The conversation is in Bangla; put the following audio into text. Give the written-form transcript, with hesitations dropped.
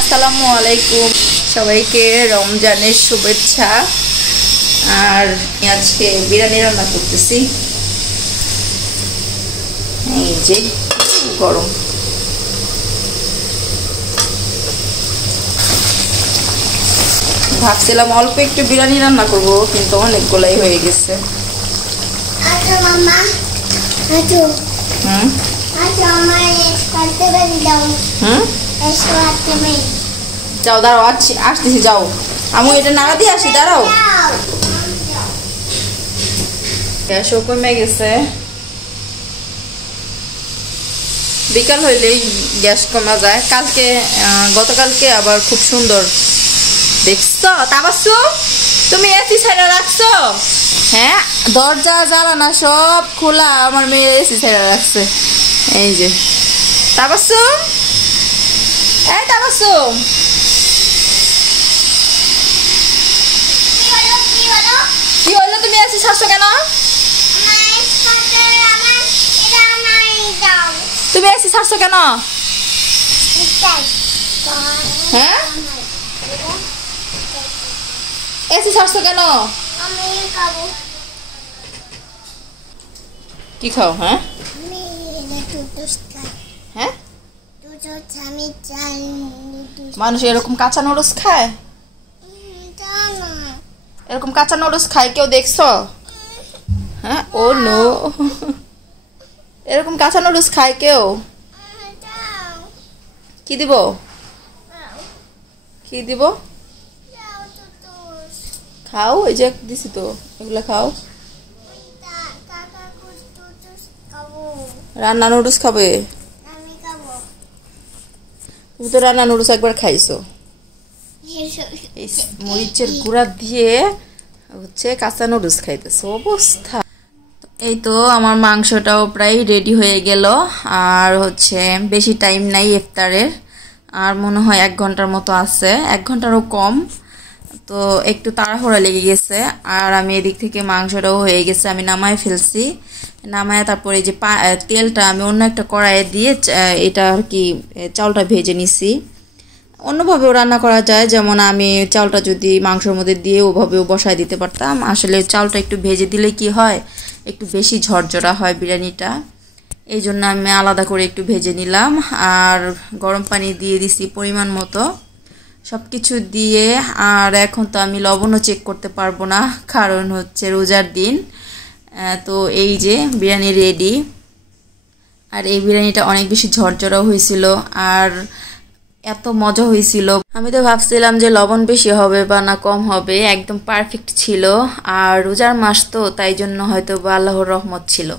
আসসালামু আলাইকুম, সবাইকে রমজানের শুভেচ্ছা। আর আজকে বিরিয়ানি রান্না করতেছি। এই যে গরম, ভাবছিলাম অল্প একটু বিরিয়ানি রান্না করব, কিন্তু অনেকগুলাই হয়ে গেছে। যাও, দাঁড়াও, আসতেছি, যাও। আমি এটা নাড়া দিয়ে আসি, দাঁড়াও। গ্যাসও কমে গেছে, বিকাল হইলেই গ্যাস কমা যায়। গতকালকে আবার খুব সুন্দর দেখছো। তাবাসু, তুমি এসি ছেড়ে রাখছো? হ্যাঁ, দরজা জ্বালানা সব খোলা, আমার মেয়ে এসি ছেড়ে রাখছে। এই যে তাবাসু, এই তাবাসু, কি হলো? তুমি এসি ছাড়ছো কেন? তুমি এসি ছাড়ছো কেন? হ্যাঁ, এসি ছাড়ছো কেন? কি খাও? হ্যাঁ হ্যাঁ, মানুষ এরকম কাঁচা নুডলস খায়? এরকম কাঁচা নুডলস খায় কেউ দেখছো? হ্যাঁ, ও নো, এরকম কাঁচা নুডলস খায় কেউ? কি দিব? কি দিব? খাও, এই যে দিছি তো, এগুলা খাও। রান্না নুডলস খাবে? তুমি তো রান্না নুডলস একবার খাইছো, এই মরিচের গুঁড়া দিয়ে হচ্ছে কাঁচা নুডলস খাইতেছো। অবস্থা। এই তো আমার মাংসটাও প্রায় রেডি হয়ে গেল। আর হচ্ছে বেশি টাইম নাই ইফতারের, আর মনে হয় 1 ঘন্টার মতো আছে, 1 ঘন্টারও কম। তো একটু তাড়াহুড়া লেগে গেছে। আর আমি এদিক থেকে মাংসটাও হয়ে গেছে, আমি নামায় ফেলছি। নামায় তারপরে এই যে তেলটা আমি অন্য একটা কড়াইয়ে দিয়ে এটা আর কি চাউলটা ভেজে নিছি। অন্যভাবেও রান্না করা যায়, যেমন আমি চাউলটা যদি মাংসের মধ্যে দিয়ে ওভাবেও বসায় দিতে পারতাম। আসলে চাউলটা একটু ভেজে দিলে কি হয়, একটু বেশি ঝরঝরা হয় বিরিয়ানিটা। এই জন্য আমি আলাদা করে একটু ভেজে নিলাম। আর গরম পানি দিয়ে দিছি পরিমাণ মতো, সব কিছু দিয়ে। আর এখন তো আমি লবণও চেক করতে পারবো না, কারণ হচ্ছে রোজার দিন। তো এই যে বিরিয়ানি রেডি। আর এই বিরিয়ানিটা অনেক বেশি ঝরঝরা হয়েছিল, আর এত মজা হয়েছিল। আমি তো ভাবছিলাম যে লবণ বেশি হবে বা না কম হবে, একদম পারফেক্ট ছিল। আর রোজার মাস তো, তাই জন্য হয়তো বা আল্লাহর রহমত ছিল।